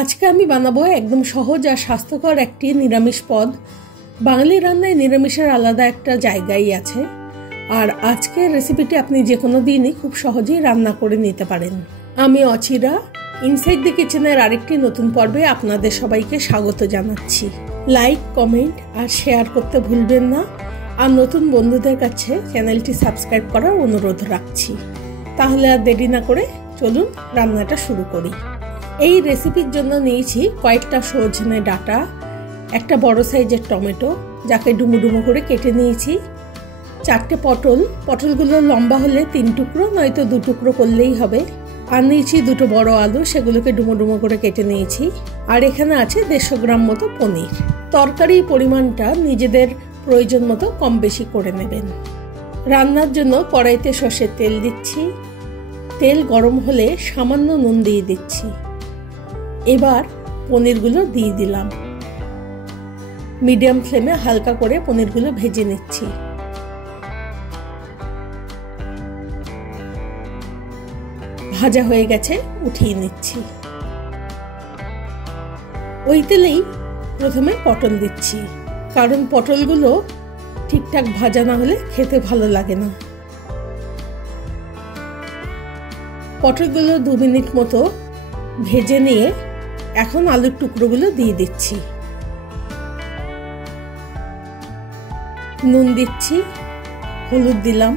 আজকে আমি বানাবো একদম সহজ আর স্বাস্থ্যকর একটি নিরামিষ পদ। বাঙালি রান্নায় নিরামিষের আলাদা একটা জায়গাই আছে, আর আজকের রেসিপিটি আপনি যে কোনো দিনই খুব সহজেই রান্না করে নিতে পারেন। আমি অচিরা ইনসাইড দি কিচেনের আরেকটি নতুন পর্বে আপনাদের সবাইকে স্বাগত জানাচ্ছি। লাইক, কমেন্ট আর শেয়ার করতে ভুলবেন না, আর নতুন বন্ধুদের কাছে চ্যানেলটি সাবস্ক্রাইব করার অনুরোধ রাখছি। তাহলে আর দেরি না করে চলুন রান্নাটা শুরু করি। এই রেসিপির জন্য নিয়েছি কয়েকটা সজনে ডাঁটা, একটা বড় সাইজের টমেটো যাকে ডুমো ডুমো করে কেটে নিয়েছি, 4টে পটলগুলো লম্বা হলে 3 টুকরো নয়তো 2 টুকরো করলেই হবে, আর নিয়েছি 2টো বড় আলু, সেগুলোকে ডুমো ডুমো করে কেটে নিয়েছি, আর এখানে আছে 150 গ্রাম মতো পনির। তরকারির পরিমাণটা নিজেদের প্রয়োজন মতো কম বেশি করে নেবেন। রান্নার জন্য কড়াইতে সর্ষের তেল দিচ্ছি। তেল গরম হলে সামান্য নুন দিয়ে দিচ্ছি। এবার পনিরগুলো দিয়ে দিলাম। মিডিয়াম ফ্লেমে হালকা করে পনিরগুলো ভেজে নিচ্ছি। ভাজা হয়ে গেছে, উঠিয়ে নিচ্ছি। ওই তেলেই প্রথমে পটল দিচ্ছি, কারণ পটলগুলো ঠিকঠাক ভাজা না হলে খেতে ভালো লাগে না। পটলগুলো 2 মিনিট মতো ভেজে নিয়ে এখন আলুর টুকরোগুলো দিয়ে দিচ্ছি। নুন দিচ্ছি, হলুদ দিলাম।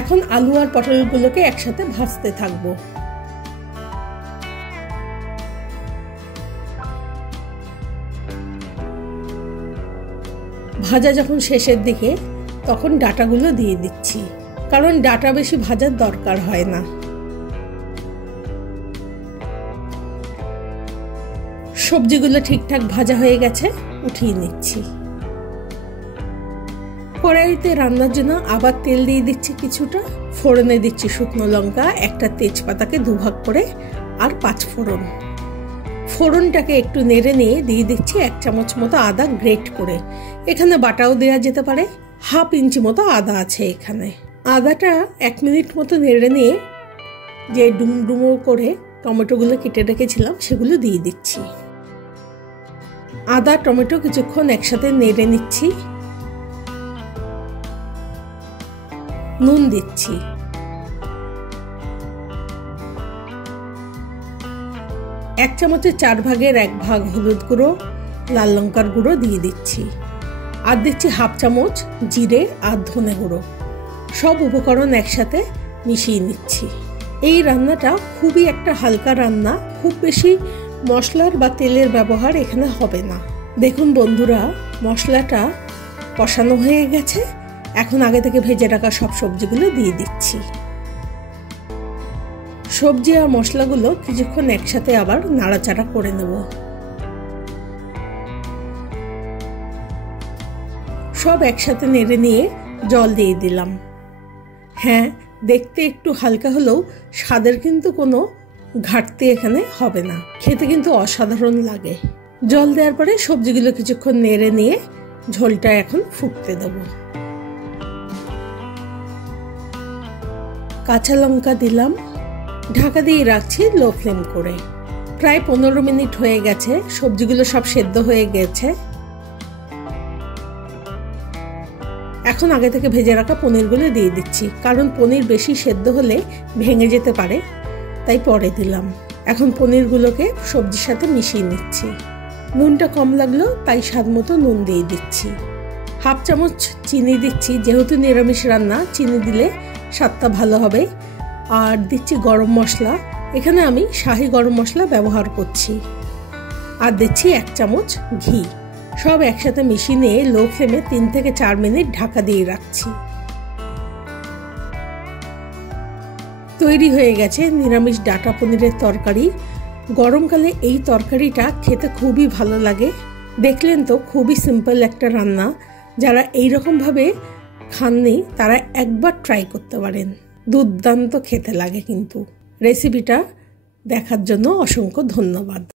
এখন আলু আর পটলগুলোকে একসাথে ভাজতে থাকবো। ভাজা যখন শেষের দিকে তখন ডাঁটাগুলো দিয়ে দিচ্ছি, কারণ ডাঁটা বেশি ভাজার দরকার হয় না। সবজিগুলো ঠিকঠাক ভাজা হয়ে গেছে, উঠিয়ে নিচ্ছি। কড়াইতে রান্নার জন্য আবার তেল দিয়ে দিচ্ছি কিছুটা। ফোড়নে দিচ্ছি শুকনো লঙ্কা, একটা তেজপাতাকে 2 ভাগ করে, আর 5 ফোড়ন। ফোড়নটাকে একটু নেড়ে নিয়ে দিয়ে দিচ্ছি 1 চামচ মতো আদা গ্রেট করে। এখানে বাটাও দেওয়া যেতে পারে। 1/2 ইঞ্চি মতো আদা আছে এখানে। আদাটা 1 মিনিট মতো নেড়ে নিয়ে যে ডুমডুমো করে টমেটোগুলো কেটে রেখেছিলাম সেগুলো দিয়ে দিচ্ছি। আদা টমেটো কিছুক্ষণ একসাথে নেড়ে নিচ্ছি। নুন দিচ্ছি। এক চামচের 4 ভাগের 1 ভাগ হলুদ গুঁড়ো, লাল লঙ্কার গুঁড়ো দিয়ে দিচ্ছি, আর দিচ্ছি 1/2 চামচ জিরে আর ধনে গুঁড়ো। সব উপকরণ একসাথে মিশিয়ে নিচ্ছি। এই রান্নাটা খুবই একটা হালকা রান্না, খুব বেশি মশলার বা তেলের ব্যবহার এখানে হবে না। দেখুন বন্ধুরা, মশলাটা কষানো হয়ে গেছে। এখন আগে থেকে ভেজে রাখা সব সবজিগুলো দিয়ে দিচ্ছি। সবজি আর মশলাগুলো কিছুক্ষণ একসাথে আবার নাড়াচাড়া করে নেব। সব একসাথে নেড়ে নিয়ে জল দিয়ে দিলাম। হ্যাঁ, দেখতে একটু হালকা হলেও স্বাদের কিন্তু কোনো ঘাটতি এখানে হবে না, খেতে কিন্তু অসাধারণ লাগে। জল দেওয়ার পরে সবজিগুলো কিছুক্ষণ নেড়ে নিয়ে ঝোলটা এখন ফুটতে দেবো। কাঁচা লঙ্কা দিলাম, ঢাকা দিয়ে রাখছি লো ফ্লেম করে। প্রায় 15 মিনিট হয়ে গেছে, সবজিগুলো সব সেদ্ধ হয়ে গেছে। এখন আগে থেকে ভেজে রাখা পনিরগুলো দিয়ে দিচ্ছি, কারণ পনির বেশি সেদ্ধ হলে ভেঙে যেতে পারে, তাই পরে দিলাম। এখন পনিরগুলোকে সবজির সাথে মিশিয়ে নিচ্ছি। নুনটা কম লাগলো তাই স্বাদ মতো নুন দিয়ে দিচ্ছি। 1/2 চামচ চিনি দিচ্ছি, যেহেতু নিরামিষ রান্না চিনি দিলে স্বাদটা ভালো হবে। আর দিচ্ছি গরম মশলা, এখানে আমি শাহি গরম মশলা ব্যবহার করছি। আর দিচ্ছি 1 চামচ ঘি। সব একসাথে মিশিয়ে নিয়ে লো ফ্লেমে 3 থেকে 4 মিনিট ঢাকা দিয়ে রাখছি। তৈরি হয়ে গেছে নিরামিষ ডাঁটা পনিরের তরকারি। গরমকালে এই তরকারিটা খেতে খুবই ভালো লাগে। দেখলেন তো, খুবই সিম্পল একটা রান্না। যারা এইরকমভাবে খাননি তারা একবার ট্রাই করতে পারেন। দুর্দান্ত খেতে লাগে কিন্তু। রেসিপিটা দেখার জন্য অসংখ্য ধন্যবাদ।